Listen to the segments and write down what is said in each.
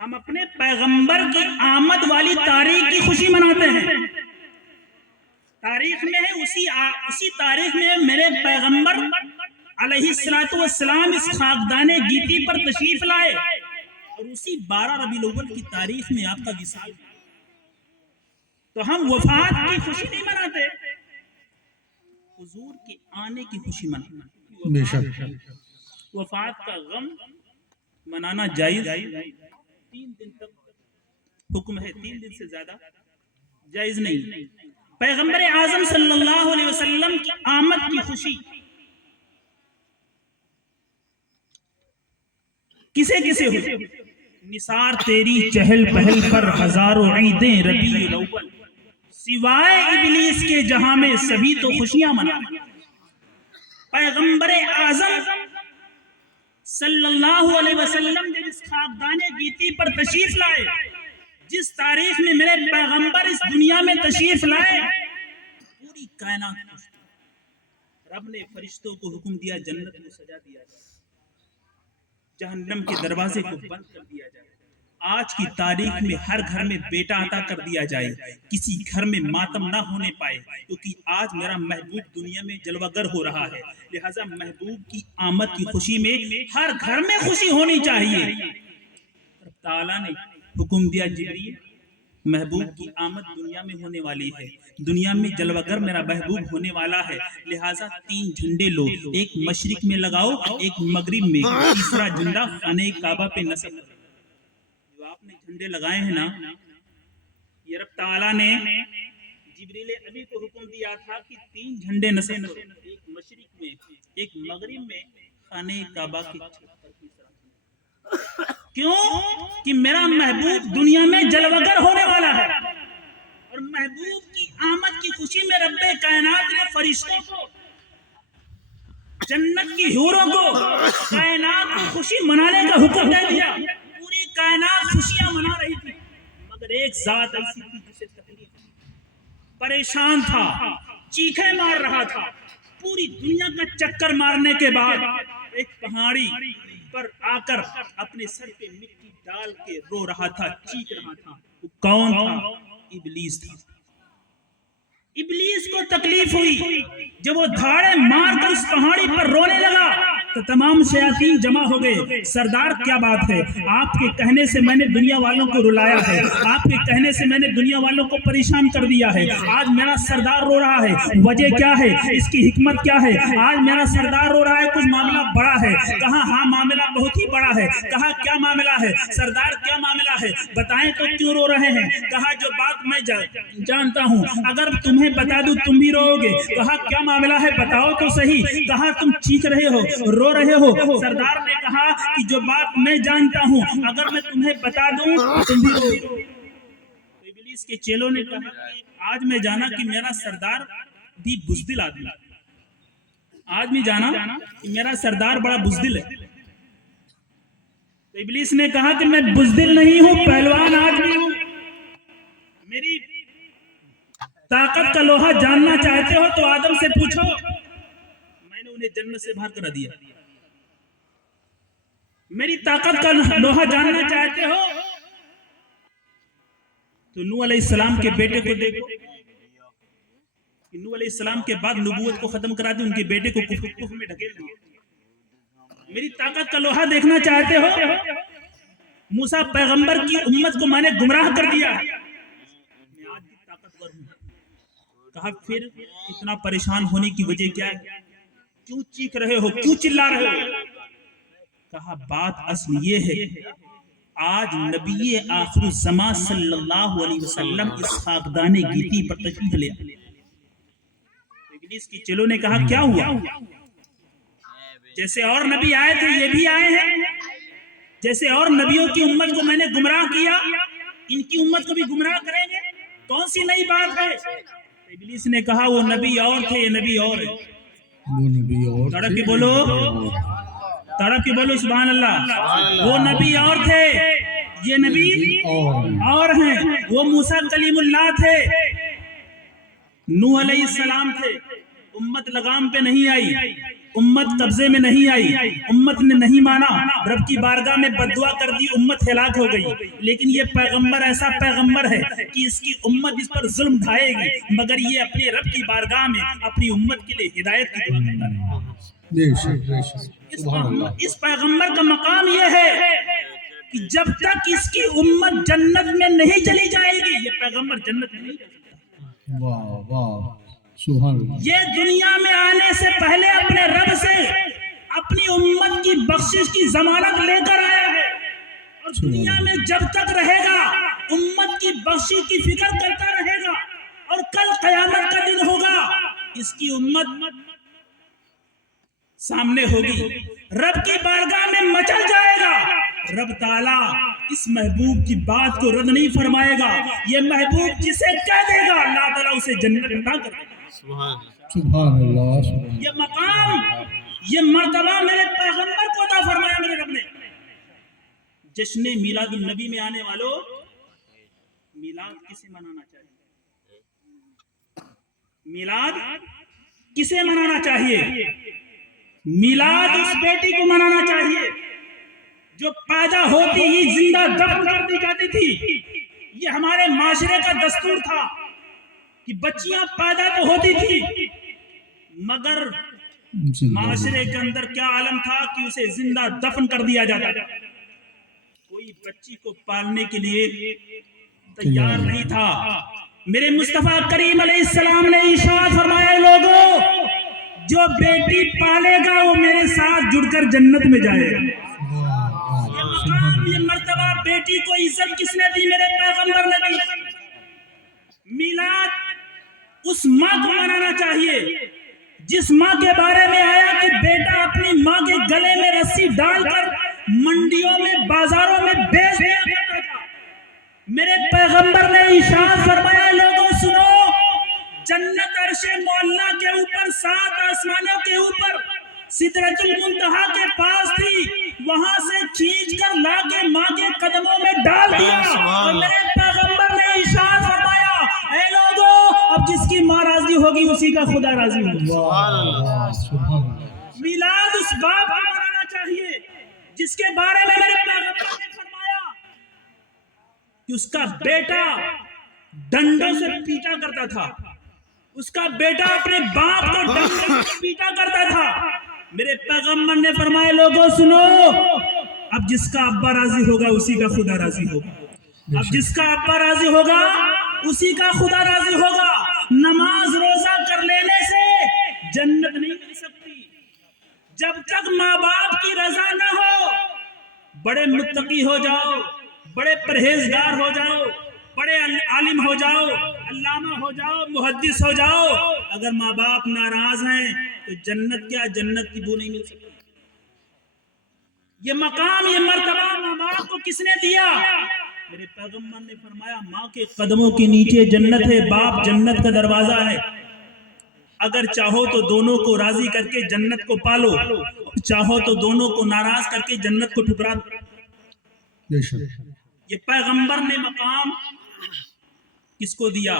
ہم اپنے پیغمبر کی آمد والی تاریخ کی خوشی مناتے ہیں. تاریخ میں ہے اسی تاریخ میں میرے پیغمبر علیہ الصلوۃ والسلام اس خاکدان گیتی پر تشریف لائے اور اسی 12 ربیع الاول کی تاریخ میں آپ کا وصال. تو ہم وفات کی خوشی نہیں مناتے, حضور کے آنے کی خوشی مناتے. بے شک. وفات کا غم منانا جائز 3 دن تک حکم ہے, 3 دن سے زیادہ جائز نہیں. پیغمبر اعظم صلی اللہ علیہ وسلم کی آمد کی خوشی کسے کسے ہو؟ نثار تیری چہل پہل پر ہزاروں عیدیں ربیع الاول, سوائے ابلیس کے جہاں میں سبھی تو خوشیاں مناتے. پیغمبر اعظم صلی اللہ علیہ وسلم جب اس خاکدان گیتی پر تشریف لائے, جس تاریخ میں میرے پیغمبر اس دنیا میں تشریف لائے, پوری کائنات خوش تھی. رب نے فرشتوں کو حکم دیا جنت کو سجا دیا جائے, جہنم کے دروازے کو بند کر دیا جائے. آج کی تاریخ میں ہر گھر میں بیٹا عطا کر دیا جائے, کسی گھر میں ماتم نہ ہونے پائے, کیونکہ آج میرا محبوب دنیا میں جلوہ گر ہو رہا ہے. لہذا محبوب کی آمد کی خوشی میں ہر گھر میں خوشی ہونی چاہیے. رب تعالیٰ نے حکم دیا جبریل محبوب کی آمد دنیا میں ہونے والی ہے, دنیا میں جلوہ گر میرا محبوب ہونے والا ہے. لہٰذا 3 جھنڈے لو, ایک مشرق میں لگاؤ, ایک مغرب میں, تیسرا جھنڈا خانہ کعبہ پہ نصب. جو آپ نے جھنڈے لگائے ہیں نا, یہ رب تعالیٰ نے جبریل امی کو حکم دیا تھا کہ 3 جھنڈے نصب کرو, ایک مشرق میں, ایک مغرب میں, خانہ کعبہ کی چھت پر. کیوں کہ میرا محبوب دنیا میں جلوہ گر ہونے والا ہے, اور محبوب کی آمد کی خوشی میں رب کائنات نے فرشتوں کو, جنت کی حوروں کو کائنات کی خوشی منانے کا حکم دے دیا. پوری کائنات خوشیاں منا رہی تھی, مگر ایک ذات ایسی تھی جسے تکلیف تھی, پریشان تھا, چیخیں مار رہا تھا. پوری دنیا کا چکر مارنے کے بعد ایک پہاڑی پر آ کر اپنے سر پہ مٹی ڈال کے رو رہا تھا, چیخ رہا تھا. وہ کون تھا؟ ابلیس تھا. ابلیس کو تکلیف ہوئی جب وہ دھاڑے مار کر اس پہاڑی پر رونے لگا تو تمام شیاطین جمع ہو گئے. سردار کیا بات ہے, آپ کے کہنے سے میں نے دنیا والوں کو رلایا ہے, آپ کے کہنے سے میں نے دنیا والوں کو پریشان کر دیا ہے. آج میرا سردار رو رہا ہے, وجہ کیا ہے, اس کی حکمت کیا ہے؟ آج میرا سردار رو رہا ہے, کچھ معاملہ بڑا ہے. کہا ہاں معاملہ بہت ہی بڑا ہے. کہا کیا معاملہ ہے سردار, کیا معاملہ ہے, بتائیں تو کیوں رو رہے ہیں؟ کہا جو بات میں جانتا ہوں اگر تمہیں بتا دوں تم بھی رو گے. کہا کیا معاملہ ہے, بتاؤ تو صحیح. کہا تم چیخ رہے ہو, رو رہے ہو. سردار نے کہا کہ جو بات میں جانتا ہوں اگر میں تمہیں بتا دوں تم بھی رو گے. ابلیس کے چیلوں نے کہا کہ آج میں جانا کہ میرا سردار بھی بزدل آدمی, آج میں جانا کہ میرا سردار بڑا بزدل ہے. ابلیس نے کہا کہ میں بزدل نہیں ہوں, پہلوان آدمی ہوں. میری طاقت کا لوہا جاننا چاہتے ہو تو آدم سے پوچھو, میں نے انہیں جنت سے باہر کرا دیا. میری طاقت کا لوہا جاننا چاہتے ہو تو نوح علیہ السلام کے بیٹے کو دیکھو. نوح علیہ السلام کے بعد نبوت کو ختم کرا دی, ان کے بیٹے کو کفر میں ڈھکیل دیا. میری طاقت کا لوہا دیکھنا چاہتے ہو, موسیٰ پیغمبر کی امت کو میں نے گمراہ کر دیا. میں آج بھی طاقتور ہوں. کہا پھر اتنا پریشان ہونے کی وجہ کیا ہے, کیوں چیخ رہے ہو, کیوں چلا رہے ہو؟ کہا بات اصل یہ ہے, آج نبی آخر الزمان صلی اللہ علیہ وسلم اس خاکدان گیتی پر تشریف لے. ابلیس کی چلوں نے کہا کیا ہوا, جیسے اور نبی آئے تھے یہ بھی آئے ہیں, جیسے اور نبیوں کی امت کو میں نے گمراہ کیا ان کی امت کو بھی گمراہ کریں گے, کون سی نئی بات ہے؟ ابلیس نے کہا وہ نبی اور تھے, یہ نبی اور ہے. وہ نبی اور تڑپ کے بولو, تڑپ کے بولو سبحان اللہ. وہ نبی اور تھے, یہ نبی اور ہیں. وہ موسیٰ کلیم اللہ تھے, نوح علیہ السلام تھے. امت لگام پہ نہیں آئی, امت قبضے میں نہیں آئی، امت نے نہیں مانا، رب کی بارگاہ میں بددعا کر دی، امت ہلاک ہو گئی. لیکن یہ پیغمبر ایسا پیغمبر ہے کہ اس کی امت اس پر ظلم ڈھائے گی، مگر یہ اپنے رب کی بارگاہ میں اپنی امت کے لیے ہدایت کی دعا کرتا ہے. بے شک بے شک سبحان اللہ. اس پیغمبر کا مقام یہ ہے کہ جب تک اس کی امت جنت میں نہیں چلی جائے گی، یہ پیغمبر جنت میں نہیں جائے گا. واہ واہ سبحان اللہ. یہ دنیا میں آنے سے پہلے اپنے رب سے اپنی امت کی بخشش کی ضمانت لے کر آیا ہے، اور دنیا میں جب تک رہے گا امت کی بخشش کی فکر کرتا رہے گا، اور کل قیامت کا دن ہوگا اس کی امت سامنے ہوگی، رب کی بارگاہ میں مچل جائے گا. رب تعالیٰ اس محبوب کی بات کو رد نہیں فرمائے گا. یہ محبوب جسے کہہ دے گا اللہ تعالیٰ اسے جنت عطا کر دے گا. سبحان اللہ سبحان یہ مقام، یہ مرتبہ میرے پیغمبر کو عطا فرمایا میرے رب نے. جشن میلاد النبی میں آنے والوں، میلاد کسے منانا چاہیے؟ میلاد کسے منانا چاہیے؟ میلاد اس بیٹی کو منانا چاہیے جو پیدا ہوتی ہی زندہ دفن کر دی جاتی تھی. یہ ہمارے معاشرے کا دستور تھا کہ بچیاں پیدا تو ہوتی تھی، مگر معاشرے کے اندر کیا عالم تھا کہ اسے زندہ دفن کر دیا جاتا تھا. کوئی بچی کو پالنے کے لیے تیار نہیں تھا. میرے مصطفیٰ کریم علیہ السلام نے ارشاد فرمایا، لوگوں جو بیٹی پالے گا وہ میرے ساتھ جڑ کر جنت میں جائے گا. یہ مقام، یہ مرتبہ بیٹی کو عزت کس نے دی؟ میرے پیغمبر نے دی. میلاد اس ماں کو منانا چاہیے جس ماں کے بارے میں آیا کہ بیٹا اپنی ماں کے گلے میں رسی ڈال کر منڈیوں میں بازاروں میں بیچ دیا کرتا تھا. میرے پیغمبر نے ارشاد فرمایا، لوگوں سنو، جنت عرش معلیٰ کے اوپر، 7 آسمانوں کے اوپر سدرۃ المنتہا کے پاس تھی، وہاں سے کھینچ کر لا کے ماں کے قدموں میں ڈال دیا. اور میرے پیغمبر نے ارشاد فرمایا، اے لوگوں، اب جس کی ماں راضی ہوگی اسی کا خدا راضی ہوگا. میلاد اس باپ کو منانا چاہیے جس کے بارے میں میرے پیغمبر نے فرمایا کہ اس کا بیٹا ڈنڈوں سے پیٹا کرتا تھا، اس کا بیٹا اپنے باپ کو ڈنڈوں سے پیٹا کرتا تھا. میرے پیغمبر نے فرمایا، لوگوں سنو، اب جس کا ابا راضی ہوگا اسی کا خدا راضی ہوگا. اب جس کا ابا راضی ہوگا اسی کا خدا راضی ہوگا. نماز روزہ کر لینے سے جنت نہیں مل سکتی جب تک ماں باپ کی رضا نہ ہو. بڑے متقی ہو جاؤ، بڑے پرہیزگار ہو جاؤ، بڑے عالم ہو جاؤ، علامہ ہو جاؤ، محدث ہو جاؤ، اگر ماں باپ ناراض ہیں تو جنت کیا، جنت کی بو نہیں مل سکتی. یہ مقام، یہ مرتبہ ماں باپ کو کس نے دیا؟ میرے پیغمبر نے فرمایا، ماں کے قدموں کے نیچے جنت ہے، باپ جنت کا دروازہ ہے. اگر چاہو تو دونوں کو راضی کر کے جنت کو پالو، چاہو تو دونوں کو ناراض کر کے جنت کو ٹھکرا دو. یہ پیغمبر نے مقام کس کو دیا؟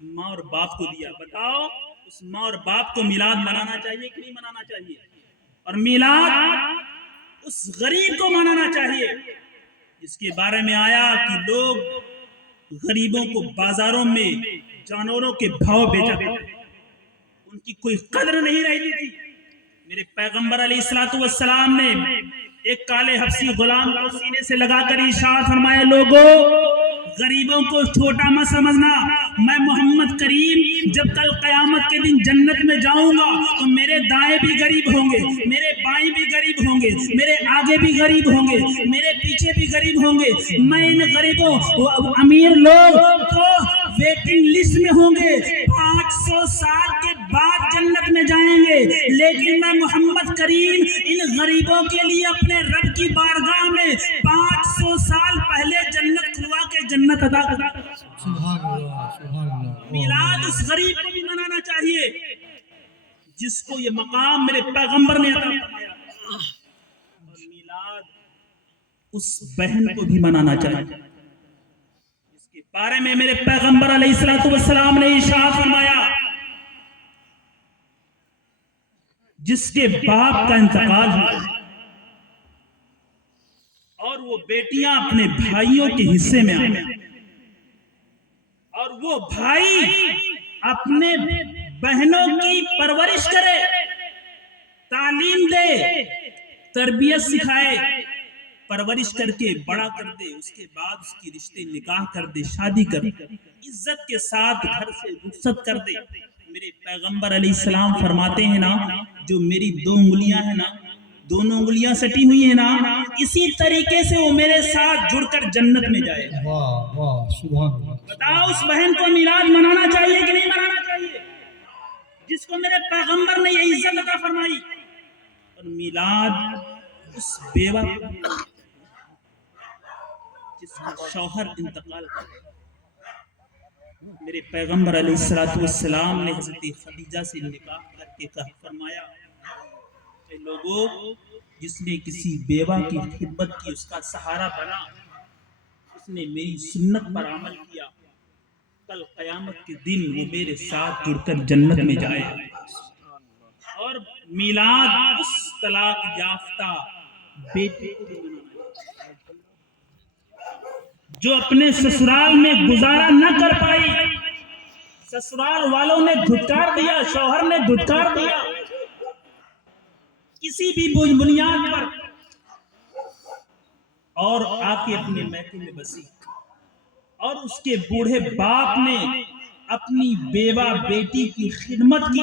ماں اور باپ کو دیا. بتاؤ، اس ماں اور باپ کو میلاد منانا چاہیے کہ نہیں منانا چاہیے؟ اور میلاد اس غریب کو منانا چاہیے جس کے بارے میں آیا کہ لوگ غریبوں کو بازاروں میں جانوروں کے بھاؤ بیچا کرتے تھے، ان کی کوئی قدر نہیں رہتی تھی. میرے پیغمبر علیہ السلام نے ایک کالے حبشی غلام کو سینے سے لگا کر ارشاد فرمایا، لوگوں غریبوں کو چھوٹا مت سمجھنا، میں محمد کریم جب کل قیامت کے دن جنت میں جاؤں گا تو میرے دائیں بھی غریب ہوں گے، میرے بائیں بھی غریب ہوں گے، میرے آگے بھی غریب ہوں گے، میرے پیچھے بھی غریب ہوں گے. میں ان غریبوں امیر لوگ کو ویٹنگ لسٹ میں ہوں گے، 500 سال کے بعد جنت میں جائیں گے، لیکن میں محمد کریم ان غریبوں کے لیے اپنے رب کی بارگاہ میں 500 سال پہلے جنت کھلوا کے جنت عطا کروں. سبحان اللہ سبحان اللہ. میلاد اس غریب کو بھی منانا چاہیے جس کو یہ مقام میرے پیغمبر نے عطا فرمایا. اور میلاد اس بہن کو بھی منانا چاہیے جس کے بارے میں میرے پیغمبر علیہ السلام نے ارشاد فرمایا، جس کے باپ کا انتقال ہوا اور وہ بیٹیاں اپنے بھائیوں کے حصے میں آئیں اور وہ بھائی اپنے بہنوں کی پرورش کرے، تعلیم دے، تربیت سکھائے، پرورش کر کے بڑا کر دے، اس کے بعد اس کی رشتے نکاح کر دے، شادی کر دے، عزت کے ساتھ گھر سے رخصت کر دے۔ میرے پیغمبر علیہ السلام فرماتے ہیں نا، جو میری دو انگلیاں ہیں نا، دونوں انگلیاں سٹی ہوئی ہیں نا، اسی طریقے سے وہ میرے ساتھ جڑ کر جنت میں جائے گا۔ واہ واہ سبحان اللہ بتاؤ اس بہن کو میلاد منانا چاہیے کہ نہیں منانا چاہیے، جس کو میرے پیغمبر نے یہ عزت عطا فرمائی؟ اور میلاد اس بیوہ جس کا شوہر انتقال کر گیا۔ میرے پیغمبر علیہ السلام نے حضرت خدیجہ سے نکاح کر کے فرمایا، اے لوگوں، جس نے کسی بیوہ کی خدمت کی، اس کا سہارا بنا، اس نے میری سنت پر عمل کیا، کل قیامت کے دن وہ میرے ساتھ جڑ کر جنت میں جائے گا۔ اور میلاد اس طلاق یافتہ بیٹے کو بھی منانا جو اپنے سسرال میں گزارا نہ کر پائی، سسرال والوں نے دھتکار دیا، شوہر نے دھتکار دیا، کسی بھی بنیاد پر، اور آ کے اپنے میکے میں بسی، اور اس کے بوڑھے باپ نے اپنی بیوہ بیٹی کی خدمت کی۔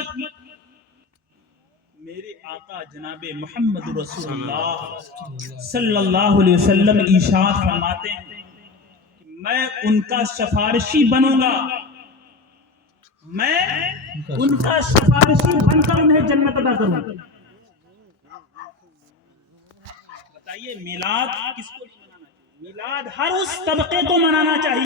میرے آقا جناب محمد رسول اللہ صلی اللہ علیہ وسلم ارشاد فرماتے ہیں کہ میں ان کا سفارشی بنوں گا، میں ان کا سفارشی بن کر انہیں جنت عطا کروں گا۔ بتائیے میلاد کس کو نہیں منانا چاہیے؟ میلاد ہر اس طبقے کو منانا چاہیے۔